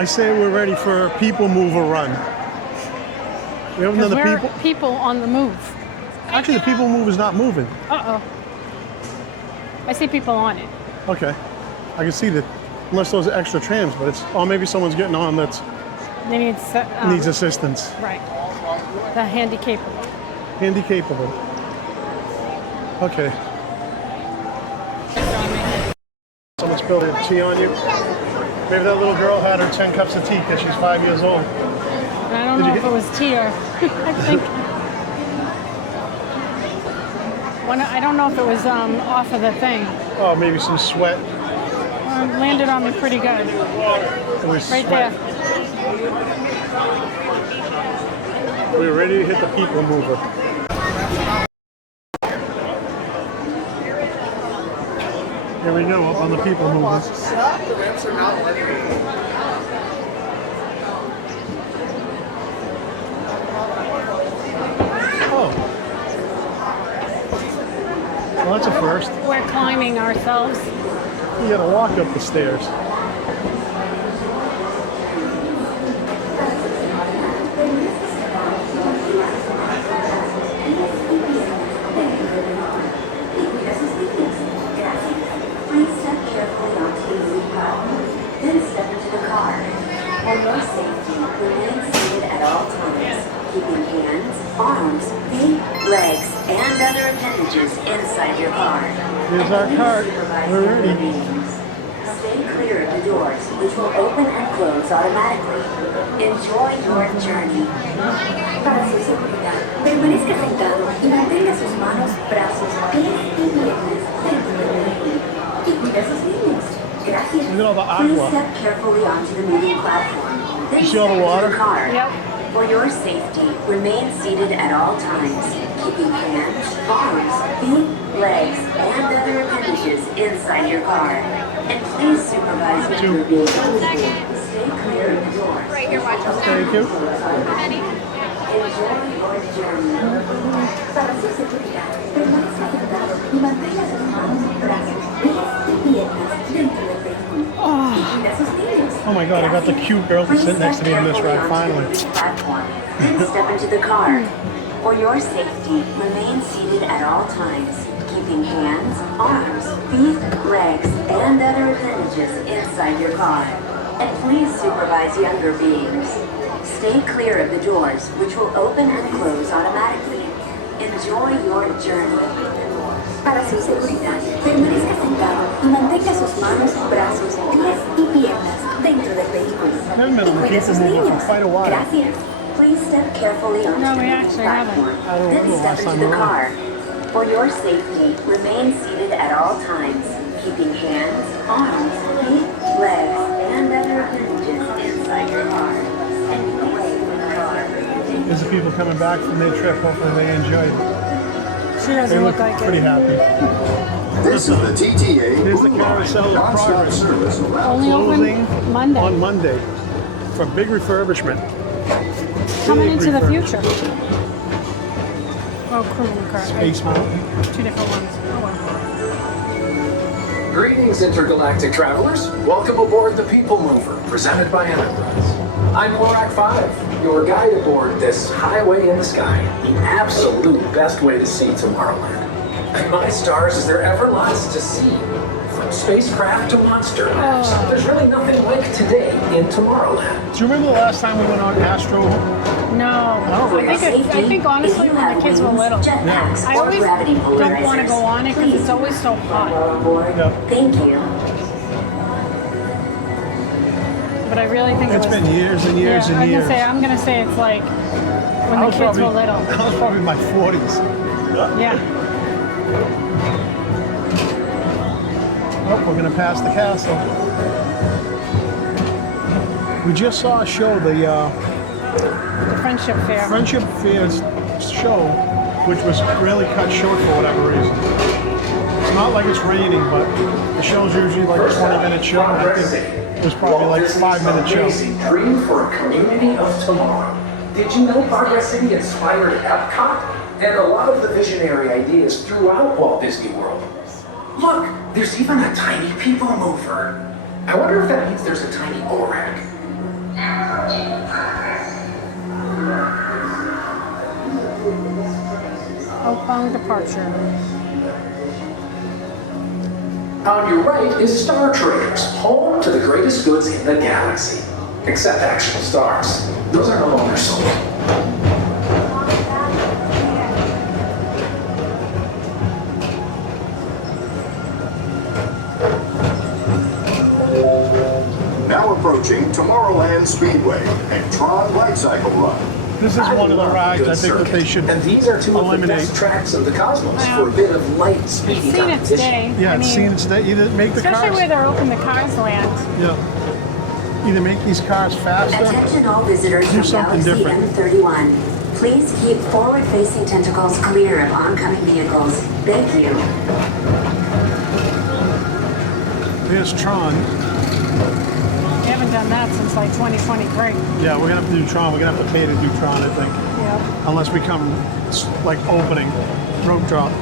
I say we're ready for a PeopleMover run. We haven't done the We're people. people on the move. Actually, the PeopleMover is not moving. Uh-oh. I see people on it. Okay, I can see that. Unless those are extra trams, but it's, or maybe someone's getting on that's They need needs assistance. right. The handy-capable. Handy-capable. Okay. Someone spilled her tea on you. Maybe that little girl had her 10 cups of tea because she's 5 years old. And I don't know if it was tea or I think I don't know if it was off of the thing. Oh, maybe some sweat. It landed on me pretty good. It was Right sweat. there. We're ready to hit the PeopleMover. Here we go, up on the PeopleMover. Oh. Well, that's a first. We're climbing ourselves. You gotta walk up the stairs. Then step into the car. For your safety, remain seated at all times, keeping hands, arms, feet, legs, and other appendages inside your car. Here's our cart. We're ready. Stay clear of the doors, which will open and close automatically. Enjoy your journey. Para su seguridad, permanezca sentado y mantenga sus manos, brazos, pies y piernas dentro del vehículo. Y cuida a sus niños. Gracias. Look at all the Please aqua. step carefully onto the moving platform. Then You see all the step into water? car. Yep. For your safety, remain seated at all times, keeping hands, arms, feet, legs, and other appendages inside your car. And please supervise your vehicle. Stay clear of the doors. Right here, watch us. Thank you. Enjoy your journey. Para su seguridad, permanezca sentado y mantenga sus manos, brazos, pies y piernas dentro del vehículo. Y cuida a sus niños. Oh my god, I got the cute girl to sit next to me on this ride, finally. Then step into the car. For your safety, remain seated at all times, keeping hands, arms, feet, legs, and other appendages inside your car. And please supervise younger beings. Stay clear of the doors, which will open and close automatically. Enjoy your journey. Para su seguridad, permanezca sentado y mantenga sus manos, brazos, pies y piernas dentro del vehículo. Haven't been on the Cuide a sus PeopleMover niños. for quite a while. Gracias. Please step carefully onto No, the we moving actually platform. haven't. I don't Then remember step last into time the around. car. For your safety, remain seated at all times, keeping hands, arms, feet, legs, and other appendages inside your car. And away from the car. There's the people coming back from their trip. Hopefully they enjoyed it. She They doesn't look look like pretty it. happy. This is the TTA Here's the Blue carousel Line, of non-stop progress. service around Only Closing open Monday. on Monday for big refurbishment. Coming Big into the refurbishment. future. Oh, crew in the car. Space Mountain. Two different ones. Oh, well. Greetings, intergalactic travelers. Welcome aboard the PeopleMover, presented by Enterprise. I'm Lorak 5, your guide aboard this highway in the sky, the absolute best way to see Tomorrowland. And my stars, is there ever lots to see? From spacecraft to monster labs, there's really nothing like today in Tomorrowland. Do you remember the last time we went on Astro? No. I think honestly when the kids were little. Jetpacks I or always gravity don't want to go on it because Please it's always so hot. on board. Yep. Thank you. But I really think It's it was. been years and years yeah, and years. I'm gonna say it's like when I the was kids probably, were little. I was probably in my 40s. Yeah. Oh, we're gonna pass the castle. We just saw a show, the The friendship fair. Friendship Fair's show, which was really cut short for whatever reason. It's not like it's raining, but the show's usually like a 20-minute show. And I think it was probably like a 5-minute show. Amazing dream for a community of tomorrow. Did you know Progress City inspired Epcot and a lot of the visionary ideas throughout Walt Disney World? Look, there's even a tiny PeopleMover. I wonder if that means there's a tiny ORAC. Outbound departure. On your right is Star Traders, home to the greatest goods in the galaxy. Except actual stars. Those are no longer sold. Now approaching Tomorrowland Speedway and Tron Light Cycle Run. This is one of the rides I Good think that they should circuit. And these are two of the eliminate. best tracks of the cosmos Wow. for a bit of light, speedy I've seen it competition. today. Yeah, I it's mean, seen it's that either make the especially cars. where they're open the cars land. Yeah. Either make these cars faster. Attention all visitors Do from something Galaxy different. M31. Please keep forward-facing tentacles clear of oncoming vehicles. Thank you. There's Tron. We haven't done that since like 2023. Yeah, we're gonna have to do Tron. We're gonna have to pay to do Tron, I think. Yeah. Unless we come like opening rope drop.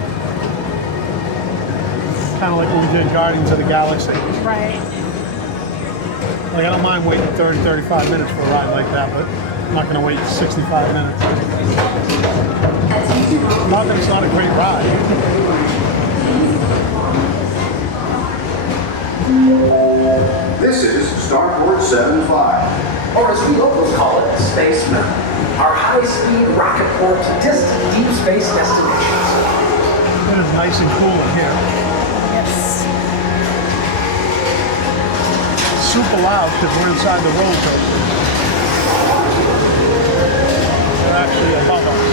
Kind of like what we did Guardians of the Galaxy. Right. Like I don't mind waiting 30, 35 minutes for a ride like that, but I'm not gonna wait 65 minutes. Attention all Not that it's not a great ride. This is Starport 75. Or as we locals call it, Space Mountain. Our high-speed rocket port to distant deep space destinations. It is nice and cool in here. Yes. Super loud because we're inside the roller coaster. They're actually above us.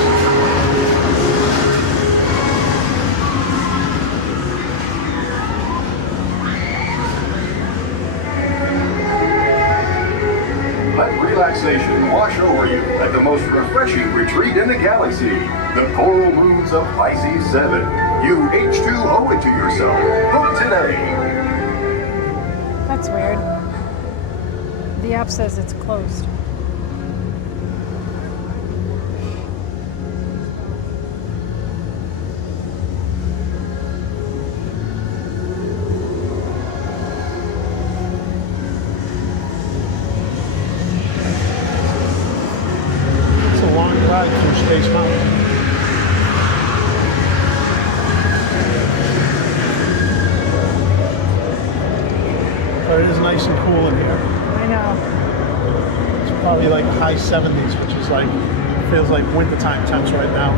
Let relaxation wash over you at the most refreshing retreat in the galaxy, the coral moons of Pisces 7. You H2O it to yourself. Book today. That's weird. The app says it's closed. It's a long ride through Space Mountain. But it is nice and cool in here. I know. It's probably like high 70s, which is like, feels like wintertime temps right now.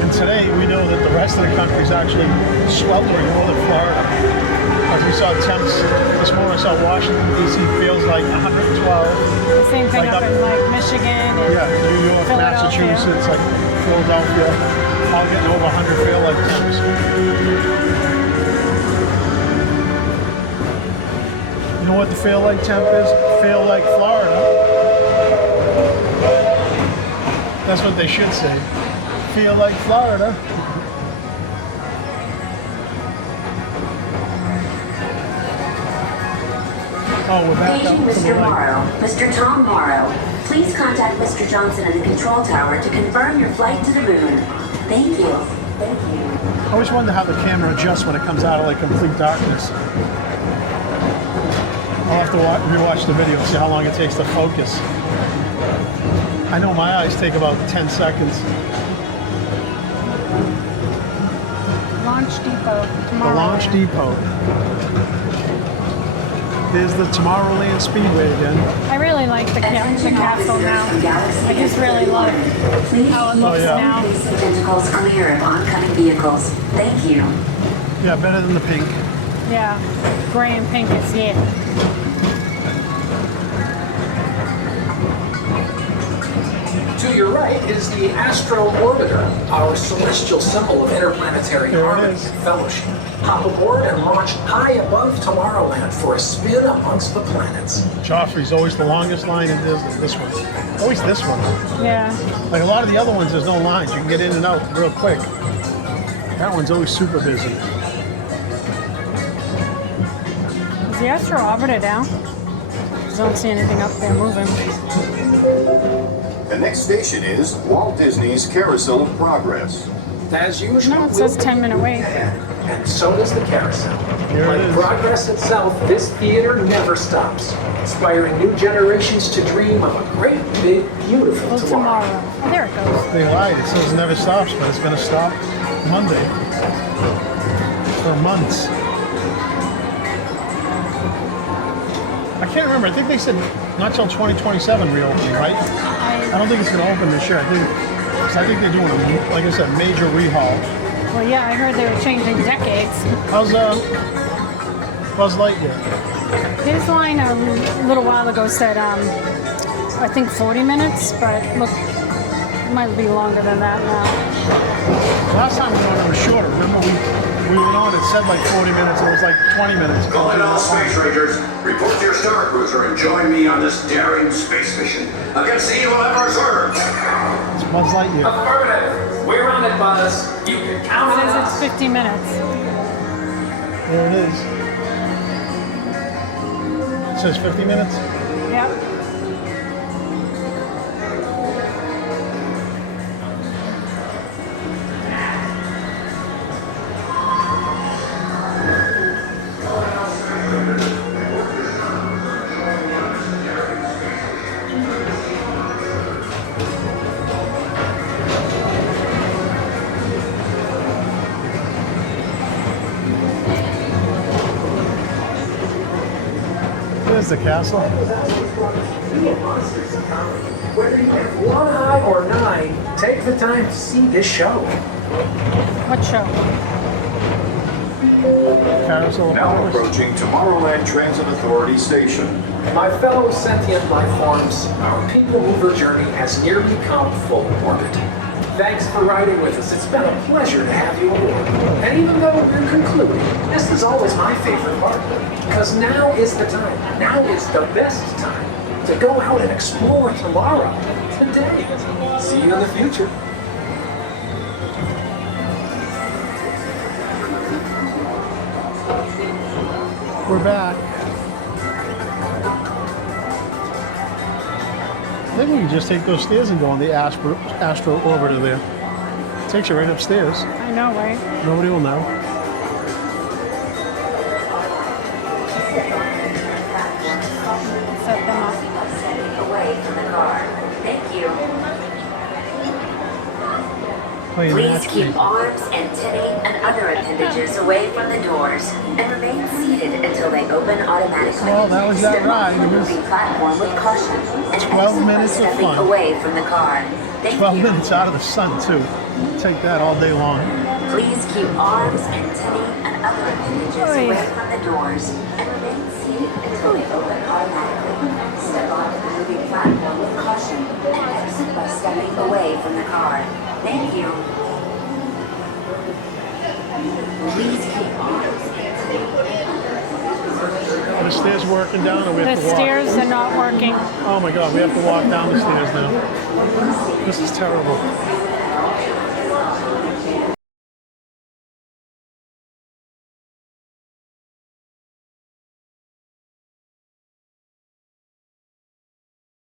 And today we know that the rest of the country is actually sweltering more than Florida. As we saw temps this morning, I saw Washington, D.C. feels like 112. The same thing Like up up- in like Michigan and Yeah, New York, Philadelphia. Massachusetts, like Philadelphia, all getting over 100 feel like temps. You know what the feel like temp is? Feel like Florida. That's what they should say. Feel like Florida. Oh, we're back up Paging to the Mr. right. Morrow. Mr. Tom Morrow. Please contact Mr. Johnson at the control tower to confirm your flight to the moon. Thank you. Thank you. I always wonder how the camera adjusts when it comes out of like complete darkness. I'll have to rewatch the video, see how long it takes to focus. I know my eyes take about 10 seconds. Launch Depot. The Launch Tomorrowland. Depot. There's the Tomorrowland Speedway again. I really like the Attention all castle visitors now. from Galaxy I just really love Please how it keep looks yeah. now. forward-facing tentacles clear of oncoming vehicles. Thank you. Yeah, better than the pink. Yeah. Gray and pink is yeah. To your right is the Astro Orbiter, our celestial symbol of interplanetary There it harmony is. and fellowship. Hop aboard and launch high above Tomorrowland for a spin amongst the planets. Joffrey's always the longest line in Disney. This one. Always this one. Yeah. Like a lot of the other ones, there's no lines. You can get in and out real quick. That one's always super busy. Is the Astro Orbiter down? I don't see anything up there moving. The next station is Walt Disney's Carousel of Progress. As usual, No, it says 10-minute wait. and so does the carousel. Here it Like is. progress itself, this theater never stops, inspiring new generations to dream of a great, big, beautiful Well, tomorrow. tomorrow. Oh, there it goes. They lied. It says it never stops, but it's going to stop Monday for months. I can't remember. I think they said not till 2027 reopening, right? I don't think it's going to open this year. I think they're doing a, like I said, major rehaul. Well, yeah, I heard they were changing decades. How's Buzz Lightyear? His line a little while ago said, I think 40 minutes, but look, it might be longer than that now. Last time we went, it was shorter. Remember, we went on. It said like 40 minutes. It was like 20 minutes. Calling all space rangers. Report to your star cruiser and join me on this daring space mission against the evil Emperor's order. It's Buzz Lightyear. Affirmative. We're on it, Buzz. You can count It on says us. it's 50 minutes. There it is. It says 50 minutes. Yep. There's the castle. Whether you have one eye or nine, take the time to see this show. What show? Carousel. Now approaching Tomorrowland Transit Authority Station. My fellow sentient life forms, our people mover journey has nearly come full orbit. Thanks for riding with us. It's been a pleasure to have you aboard. And even though we're concluding, this is always my favorite part. Because now is the time. Now is the best time to go out and explore tomorrow. Today. See you in the future. We're back. I think we can just take those stairs and go on the Astro Orbiter there. Takes you right upstairs. I know, right? Nobody will know. Set them up. Stepping away from the car. Thank you. Playing Please match keep game. arms, antennae, and other appendages away from the doors and remain seated until they open automatically. Well, that was that Step ride. off the It was moving platform with caution and 12 exit by minutes of stepping fun. away from the car. Thank 12 you. minutes out of the sun, too. Take that all day long. Please keep arms, antennae, and other appendages Oy. away from the doors and remain seated until they open automatically. Step onto the moving platform with caution and exit by stepping away from the car. Thank you. Please keep arms, antennae, Are the stairs working down or we The have to walk? stairs are not working. Oh my God, we have to walk down the stairs now. This is terrible.